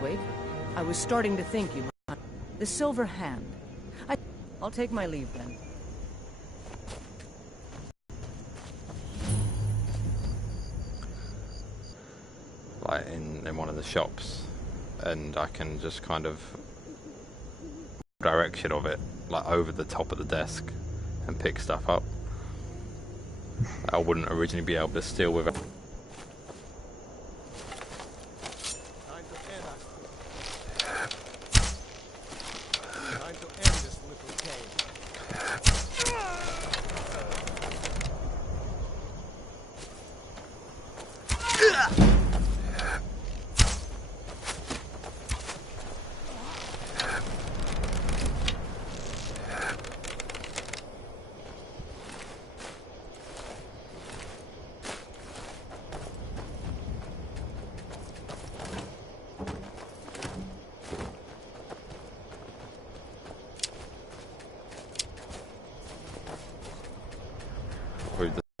awake? I was starting to think you might. The silver hand. I'll take my leave then. Like in one of the shops, and I can just kind of direction of it like over the top of the desk and pick stuff up. I wouldn't originally be able to steal with it.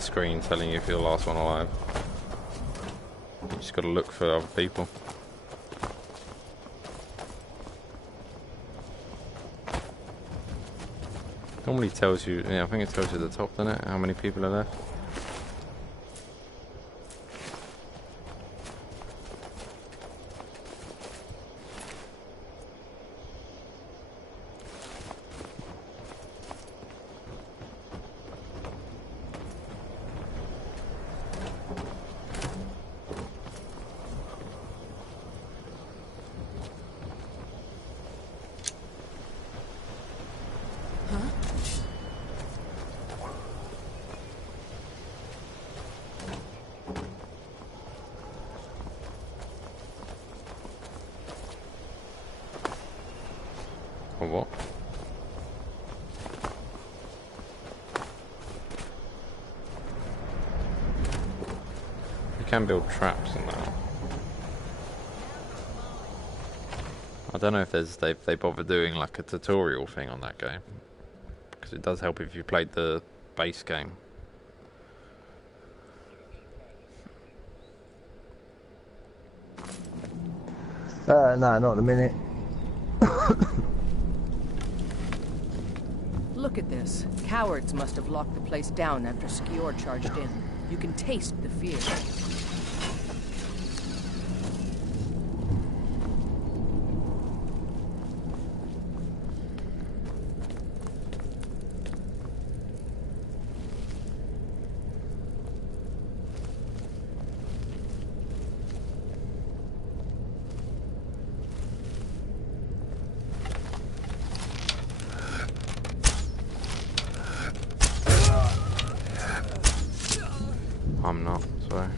Screen telling you if you're the last one alive. You just got to look for other people. Normally tells you, yeah, I think it tells you at the top, doesn't it? How many people are left. Or what? You can build traps and that. I don't know if they bother doing like a tutorial thing on that game, because it does help if you played the base game. No, not in a minute. Look at this. Cowards must have locked the place down after Skior charged in. You can taste the fear. I'm not, sorry.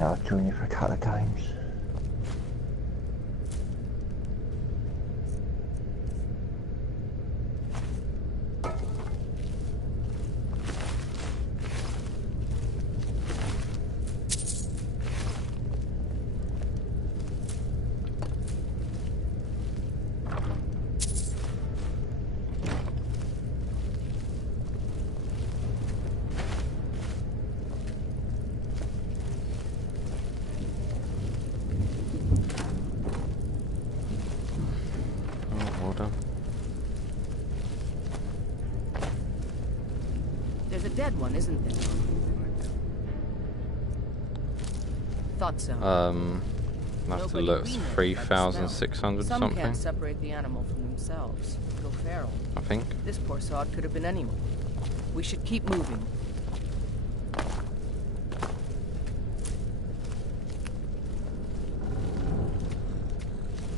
I'll join you for a couple of games. There's a dead one, isn't there? Thought so. I have to look. 3,600 Some something. can't separate the animal from themselves. Go feral. I think. This poor sod could have been anyone. We should keep moving.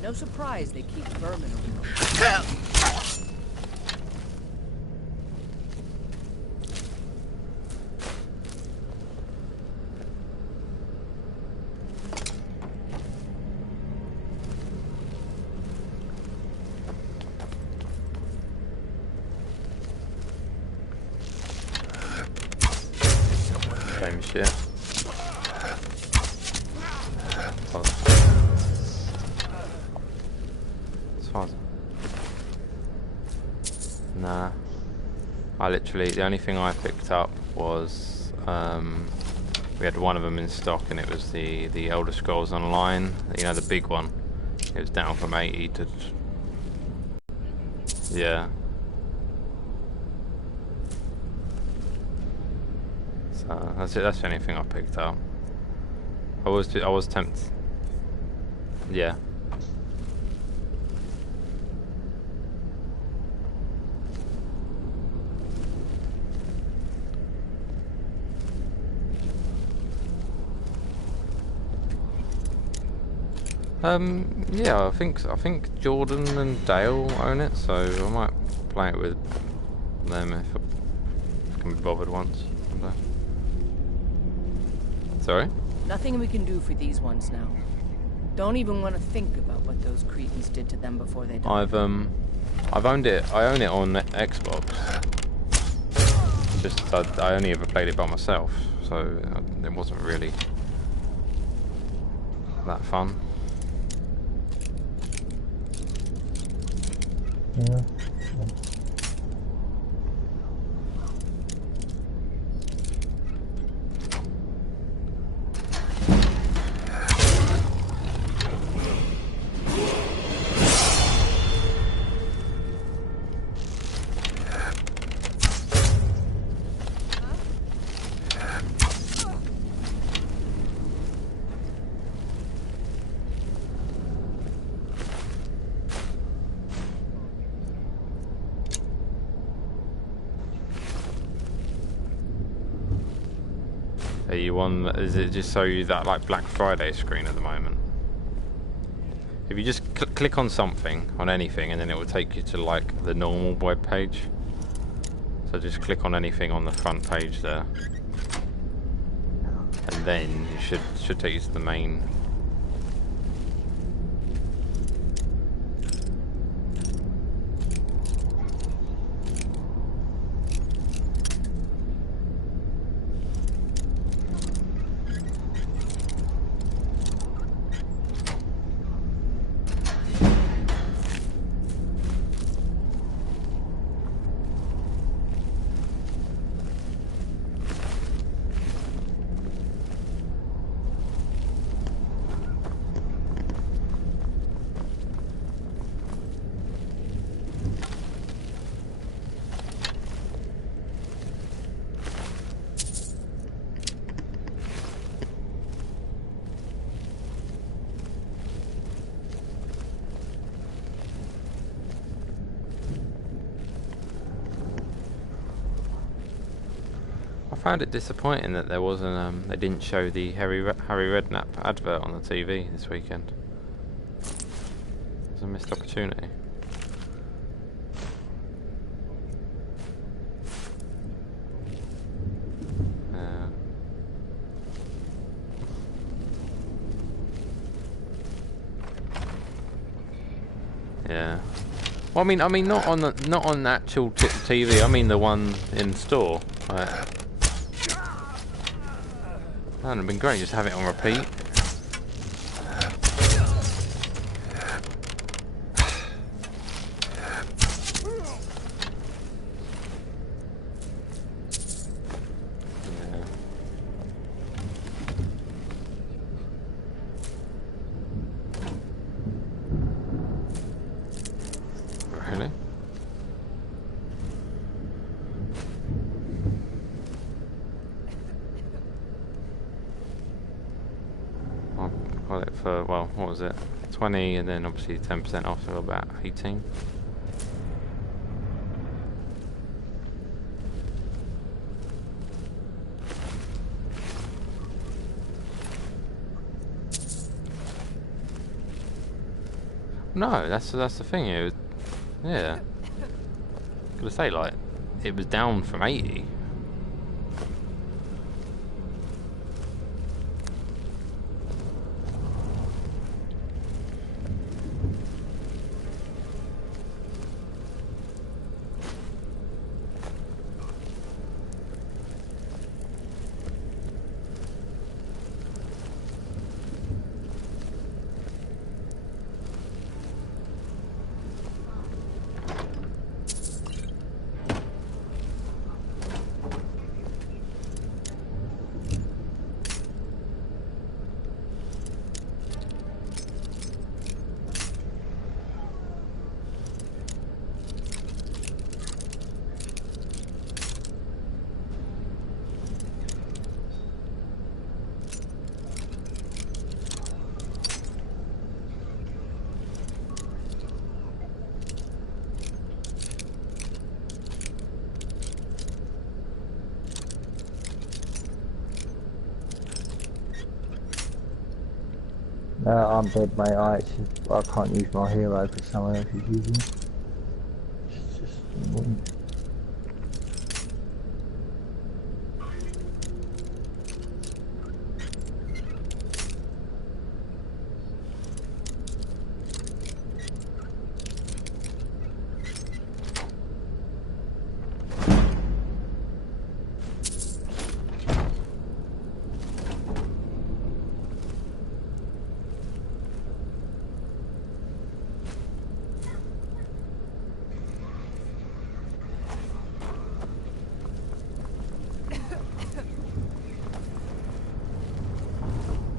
No surprise they keep vermin around. Same shit. Nah. I literally, the only thing I picked up was, we had one of them in stock, and it was the Elder Scrolls Online, you know, the big one. It was down from 80 to... Yeah. So, that's it, that's the only thing I picked up. I was tempted... Yeah. Yeah, I think Jordan and Dale own it, so I might play it with them if I can be bothered once. Sorry? Nothing we can do for these ones now. Don't even want to think about what those cretins did to them before they died. I've owned it. I own it on Xbox. Just I only ever played it by myself, so it wasn't really that fun. Yeah. Are you on? Is it just show you that like Black Friday screen at the moment? If you just click on something, on anything, and then it will take you to like the normal web page. So just click on anything on the front page there, and then you should take you to the main. I found it disappointing that there wasn't. They didn't show the Harry Redknapp advert on the TV this weekend. It's a missed opportunity. Yeah. Well, I mean, not on actual TV. I mean, the one in store. That would have been great, just have it on repeat. Really? Got it for, well, what was it? 20 and then obviously 10% off, so about 18. No, that's the thing. It was, yeah. Gonna say, like, it was down from 80. I'm dead, mate. I can't use my hero because someone else is using it. It's just annoying.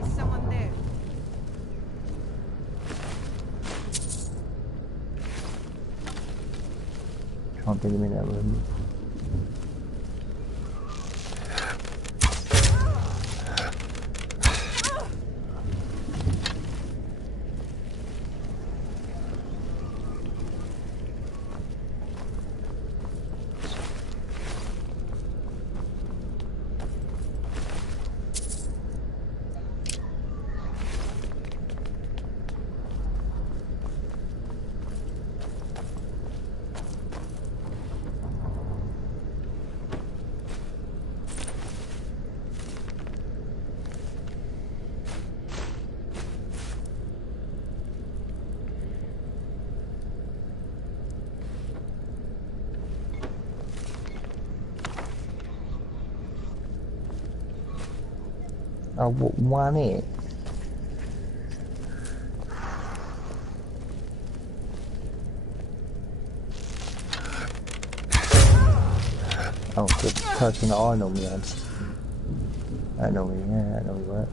Is someone there? Can't get him in that room. Oh, what, one hit? Oh, the person that I normally had. That normally works.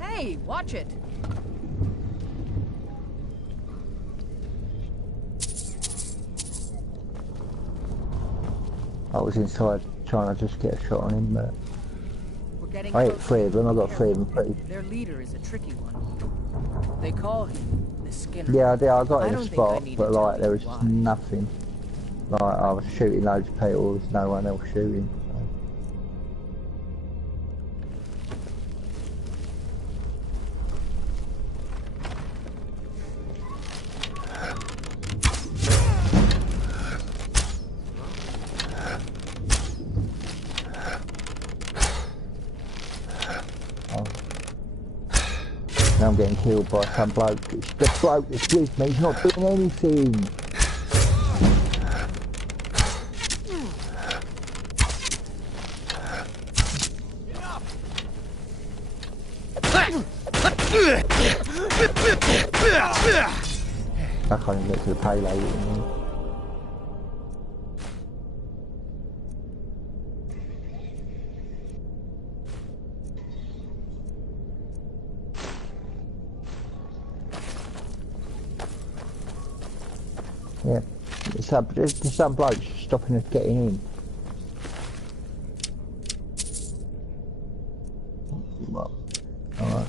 Hey, watch it. I was inside trying to just get a shot on him, but We're getting I hit closer. 3 of them. I got 3 of them pretty. Their leader is a tricky one. They call him the Skinner. Yeah, I got I in a don't think spot, I need but to tell like you there was why. nothing. Like I was shooting loads of people, there was no one else shooting. So. Now I'm getting killed by some bloke. It's the bloke that's with me, he's not doing anything. I can't even get to the payload. Yeah, there's some blokes stopping us getting in. Well, alright.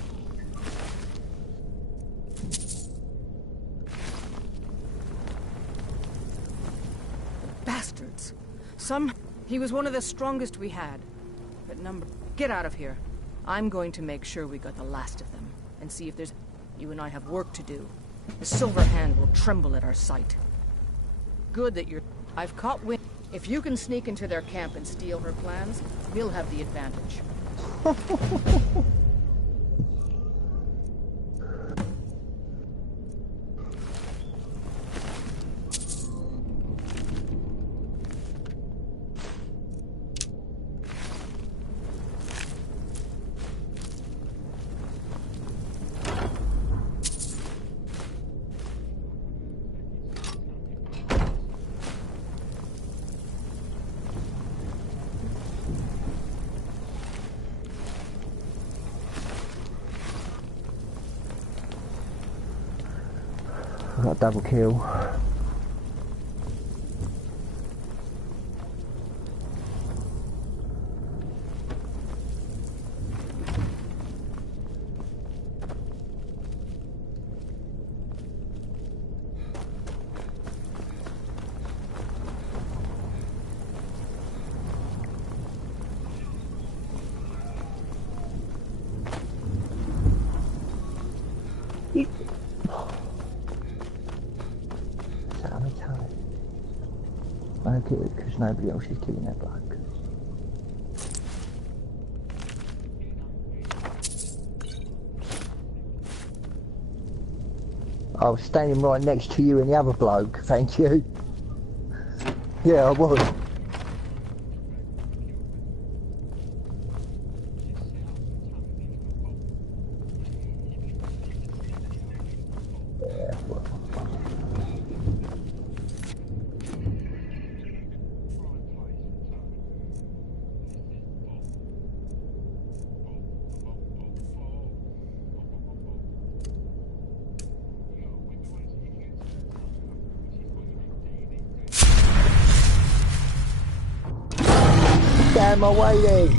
He was one of the strongest we had. But get out of here. I'm going to make sure we got the last of them. And see if there's... You and I have work to do. The Silver Hand will tremble at our sight. Good that you're... I've caught wind. If you can sneak into their camp and steal her plans, we'll have the advantage. I got a double kill. I get it because nobody else is killing that bloke. I was standing right next to you and the other bloke, thank you. Yeah, I was. Damn, I'm waiting.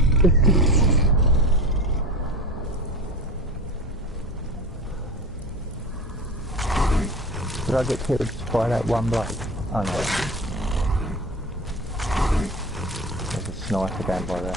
Did I get killed by that one bloke? Oh no. There's a sniper down by there.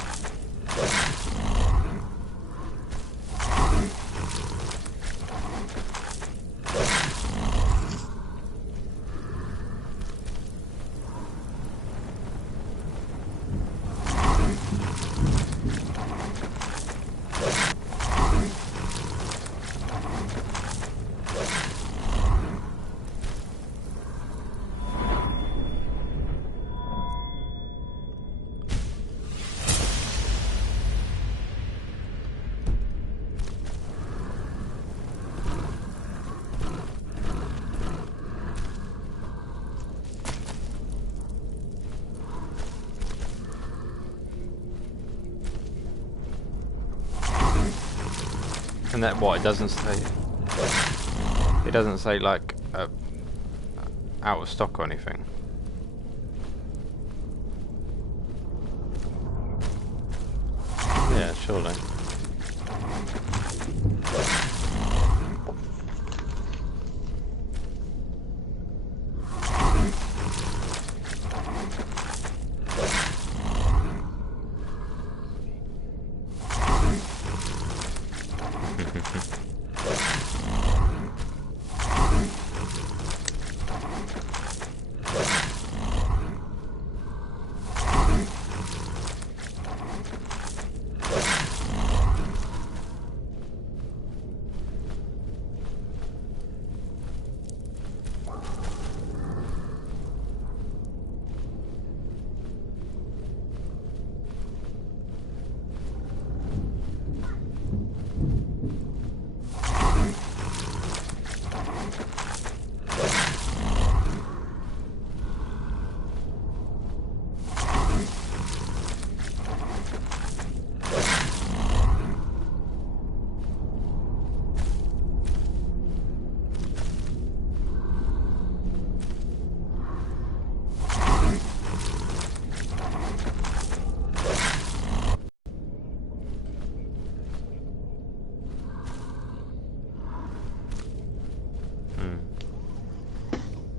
And that what? It doesn't say. It doesn't say like out of stock or anything. Yeah, surely.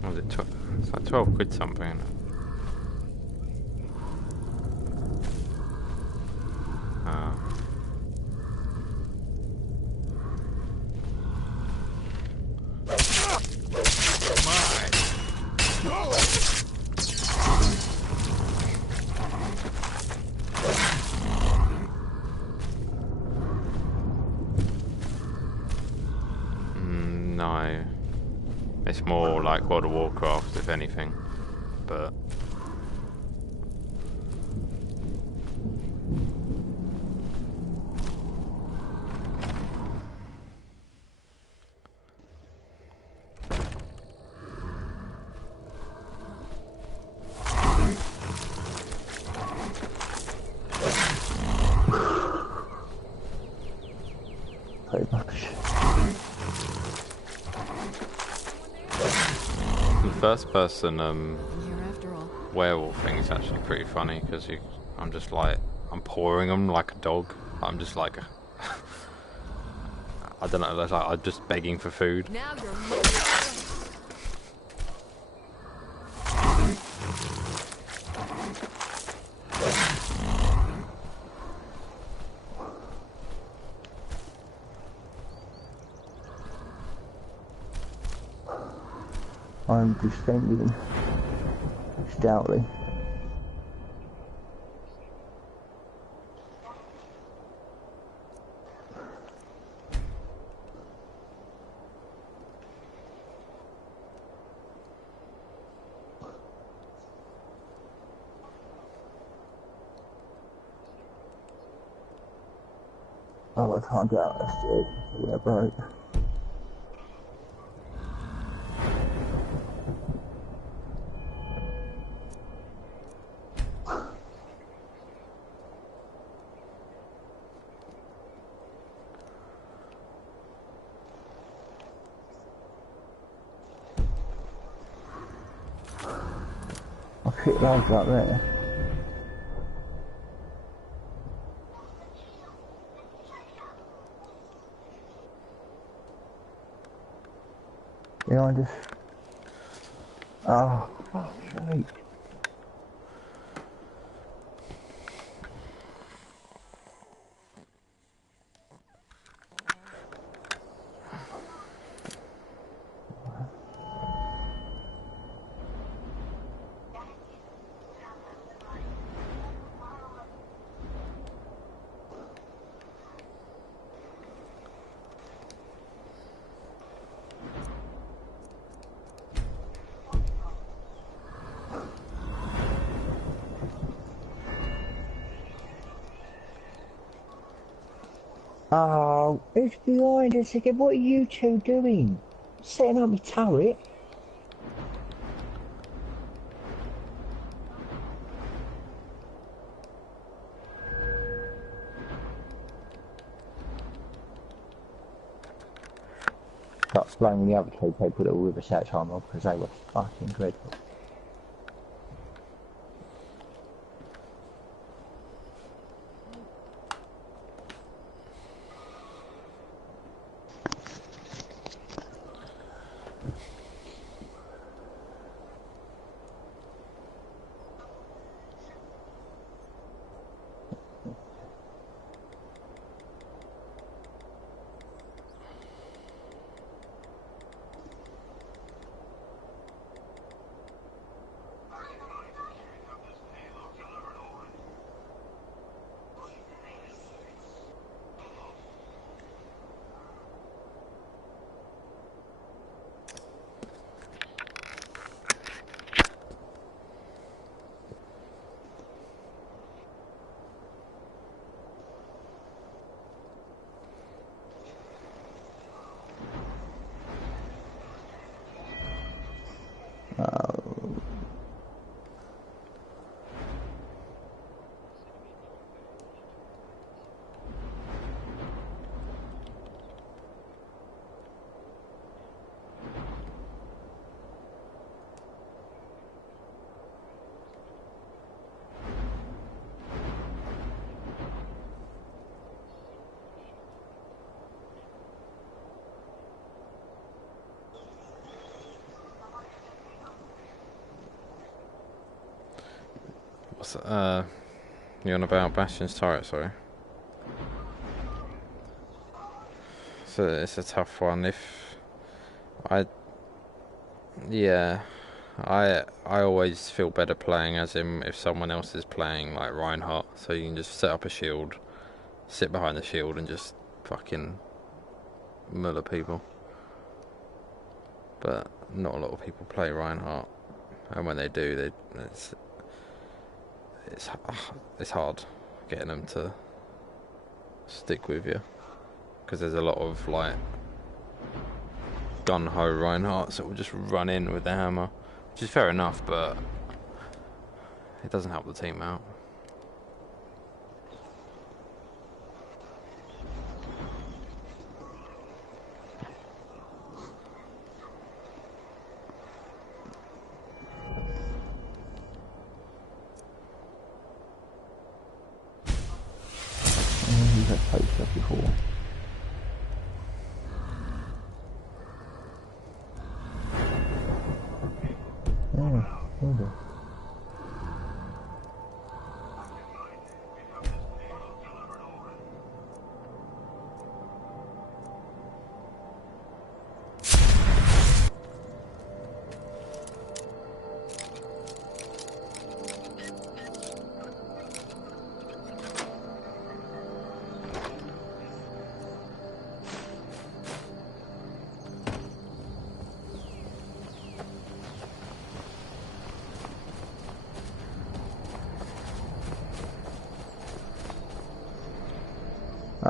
What was it? It's like 12 quid something. Isn't it? No. It's more like World of Warcraft, if anything. But... Pretty much. The first person Here after all. werewolf thing is actually pretty funny because I'm just like, I'm pouring them like a dog. I'm just like, I don't know, like I'm just begging for food. Now you're I'm descending stoutly. Oh, I can't get out of the stairs. Yeah, right. I've hit loads up there. Behind us. Oh, fuck's sake. Oh, it's behind us again. What are you two doing? Setting up my turret? Start blaming the other two people that were with us that time off because they were fucking dreadful. What's you on about Bastion's turret, sorry? So it's a tough one. Yeah, I always feel better playing as him if someone else is playing like Reinhardt, so you can just set up a shield, sit behind the shield and just fucking murder people. but not a lot of people play Reinhardt, and when they do, it's hard getting them to stick with you, because there's a lot of like gun-ho Reinhardts that will just run in with the hammer, which is fair enough, but it doesn't help the team out. I've played stuff before. Yeah, maybe.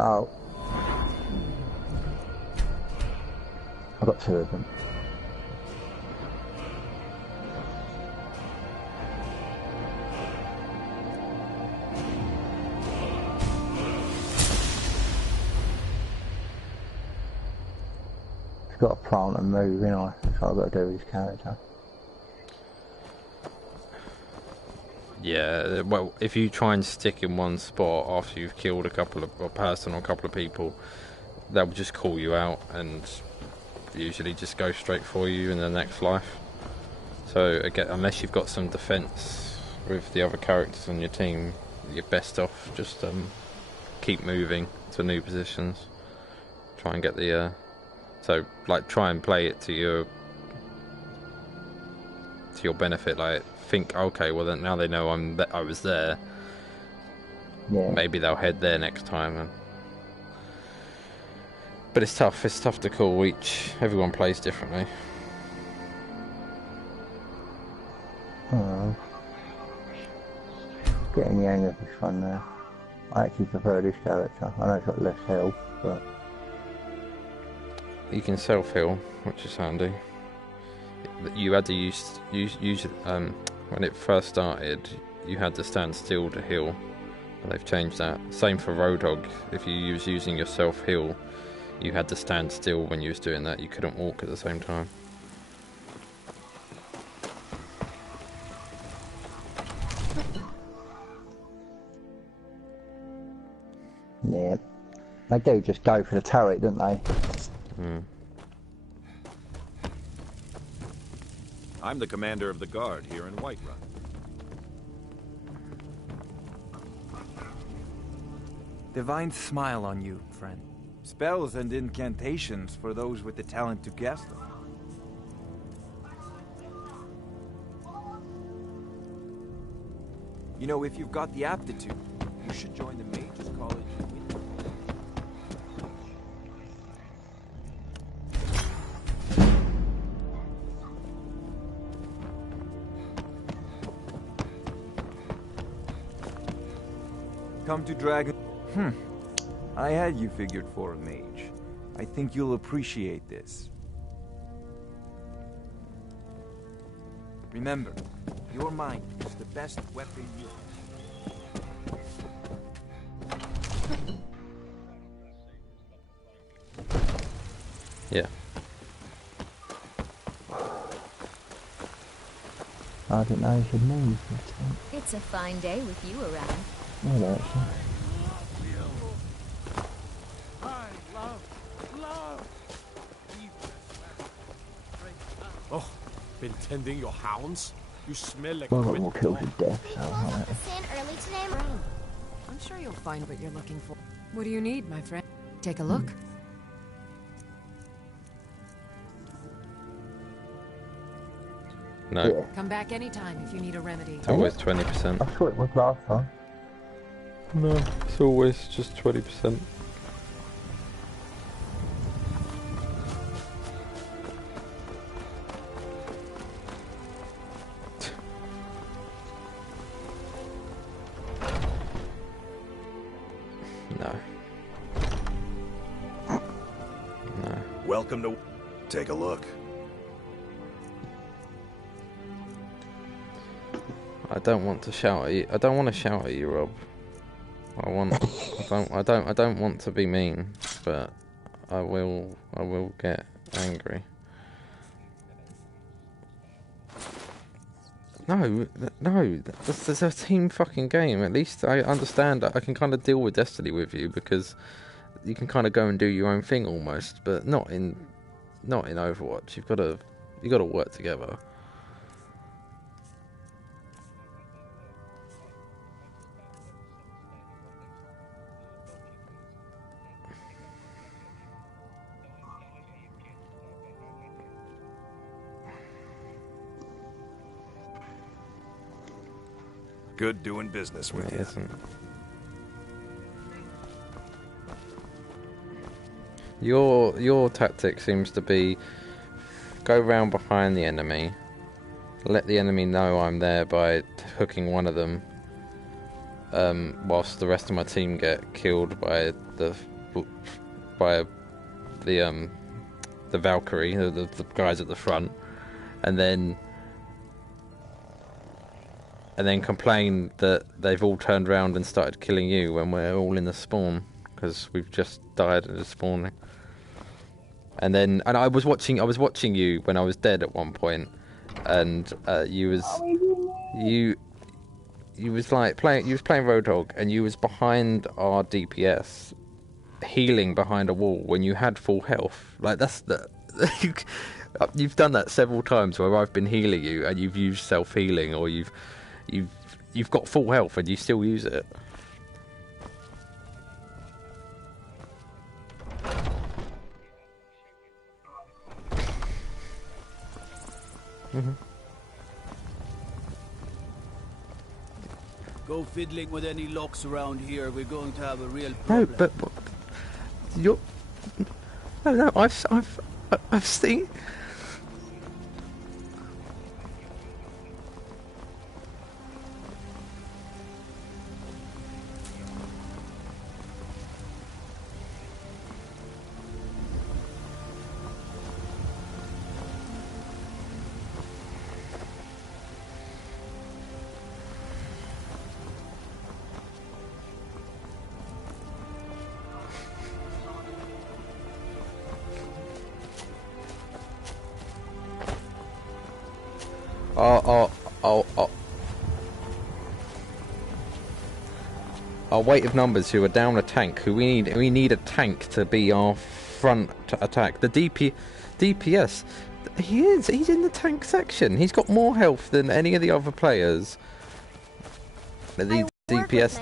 Oh. I got two of them. He's got a plant and move, you know, that's what I've got to do with his character. Yeah, well, if you try and stick in one spot after you've killed a person or a couple of people, they'll just call you out and usually just go straight for you in the next life. So again, unless you've got some defense with the other characters on your team, you're best off just keep moving to new positions. Try and get the try and play it to your benefit. Like, think, okay, well then now they know I was there. Yeah. Maybe they'll head there next time. But it's tough. It's tough to call. Everyone plays differently. Oh. Getting the hang of this fun now. I actually prefer this character. I know it's got less health, but you can self-heal, which is handy. You had to use when it first started, you had to stand still to heal, but they've changed that. Same for Road Dogg. If you was using your self-heal, you had to stand still when you was doing that. You couldn't walk at the same time. Yeah, they do just go for the turret, don't they? Mm. I'm the commander of the guard here in Whiterun. Divine smile on you, friend. Spells and incantations for those with the talent to cast them. You know, if you've got the aptitude, you should join the Mages College in Winter. Come to Dragon... I had you figured for a mage. I think you'll appreciate this. Remember, your mind is the best weapon you have. Yeah. I didn't know you should move. It's a fine day with you around. Yeah, actually. Oh, been tending your hounds? You smell like Well, we'll kill to death, so Got the sand early today. I'm sure you'll find what you're looking for. What do you need, my friend? Take a look. No. Yeah. Come back anytime if you need a remedy. It's always 20%. I thought it was last time. No, it's always just 20%. Welcome to... Take a look. I don't want to shout at you. I don't want to shout at you, Rob. I don't want to be mean, but I will get angry. No, this is a team fucking game. At least I understand that I can kind of deal with Destiny with you because you can kind of go and do your own thing almost, but not in Overwatch. You got to work together. Good doing business with you. Isn't. Your tactic seems to be go round behind the enemy, let the enemy know I'm there by hooking one of them, whilst the rest of my team get killed by the Valkyrie, the guys at the front, and then complain that they've all turned around and started killing you when we're all in the spawn because we've just died at the spawning. And I was watching you when I was dead at one point, and you was playing Roadhog, and you was behind our DPS, healing behind a wall when you had full health. Like you've done that several times where I've been healing you and you've used self-healing, or you've got full health and you still use it. Mm-hmm. Go fiddling with any locks around here. We're going to have a real problem. No, but you're... No, I've seen... Our weight of numbers who are down a tank, who we need a tank to be our front attack. The DPS, he's in the tank section. He's got more health than any of the other players. The DPS,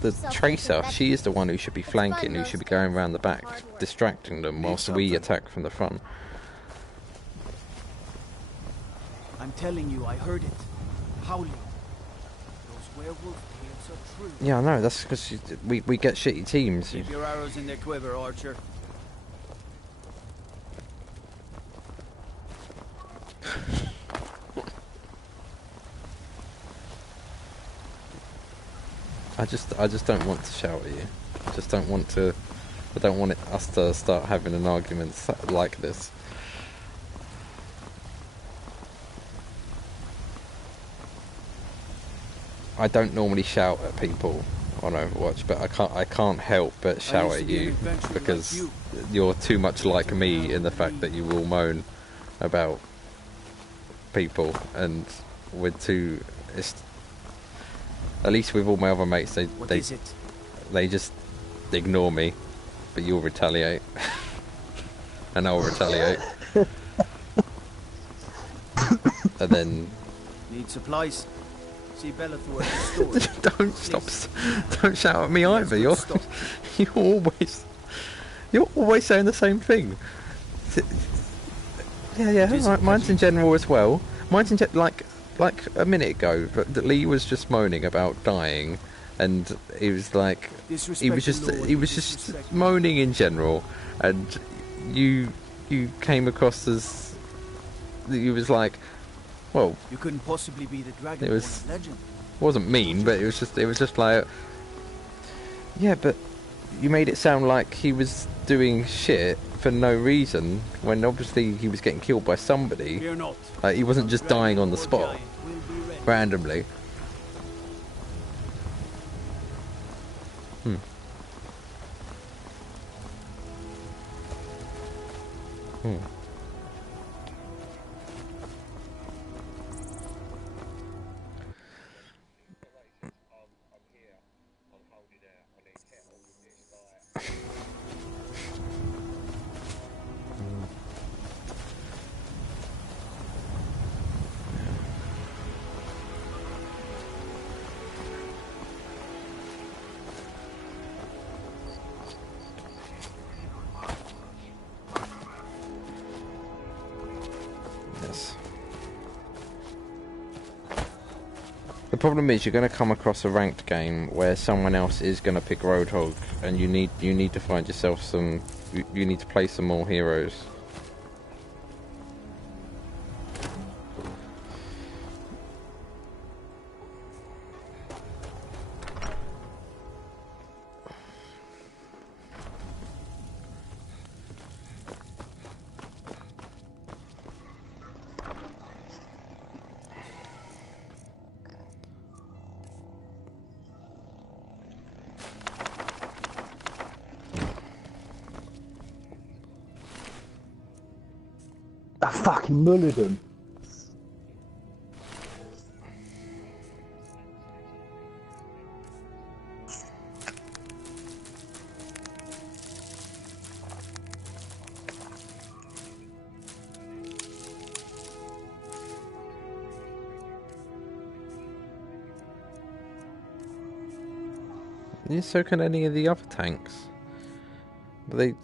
the Tracer, she is the one who should be flanking, who should be going around the back, distracting them whilst we attack from the front. I'm telling you, I heard it. Howling. Those werewolf tales are true. Yeah, I know, that's because we get shitty teams. Keep your arrows in their quiver, Archer. I just don't want to shout at you. I don't want us to start having an argument like this. I don't normally shout at people on Overwatch, but I can't help but shout at you because you're too much like me in the fact that you will moan about people, and we're too. At least with all my other mates, they just ignore me, but you'll retaliate, and I'll retaliate, and then need supplies. See Bellathor at the store. Don't shout at me either. You're always saying the same thing. Yeah. Right, mine's in general as well. Mine's in like a minute ago, but Lee was just moaning about dying, and he was like, he was just moaning in general, and you came across as, you was like, well, you couldn't possibly be the Dragon legend. It wasn't mean, but it was just like, yeah, but you made it sound like he was doing shit for no reason, when obviously he was getting killed by somebody. Like, he wasn't just dying on the spot, randomly. Hmm. Hmm. The problem is you're going to come across a ranked game where someone else is going to pick Roadhog, and you need to find yourself some. You need to play some more heroes. I fucking mullered him. Yeah, so can any of the other tanks. But they...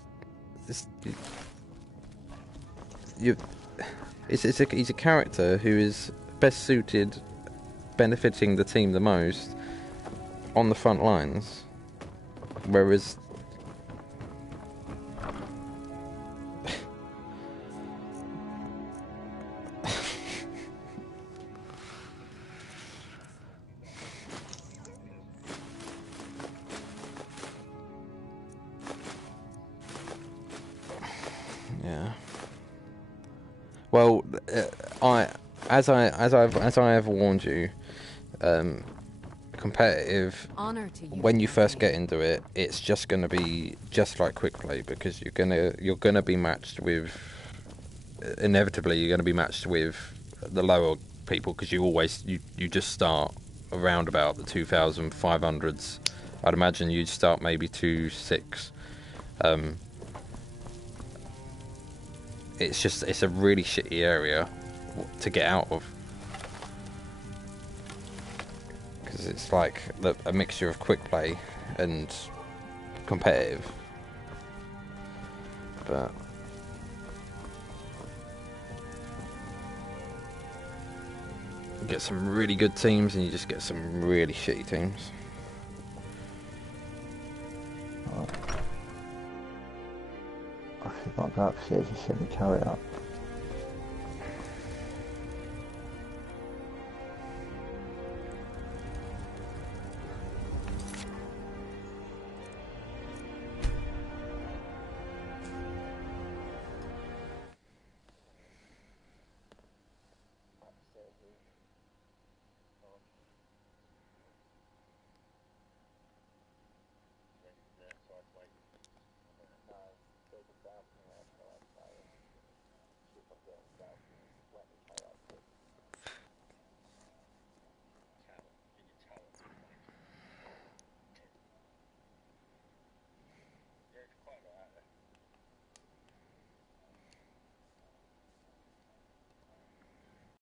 he's a character who is best suited, benefiting the team the most on the front lines, whereas yeah. Well, as I have warned you, competitive. When you first get into it, it's just going to be just like quick play, because you're gonna be matched with. Inevitably, you're going to be matched with the lower people, because you just start around about the 2,500s. I'd imagine you'd start maybe 2.6. It's a really shitty area to get out of, because it's like a mixture of quick play and competitive. But you get some really good teams and you just get some really shitty teams. I think I'll go upstairs and set the turret up.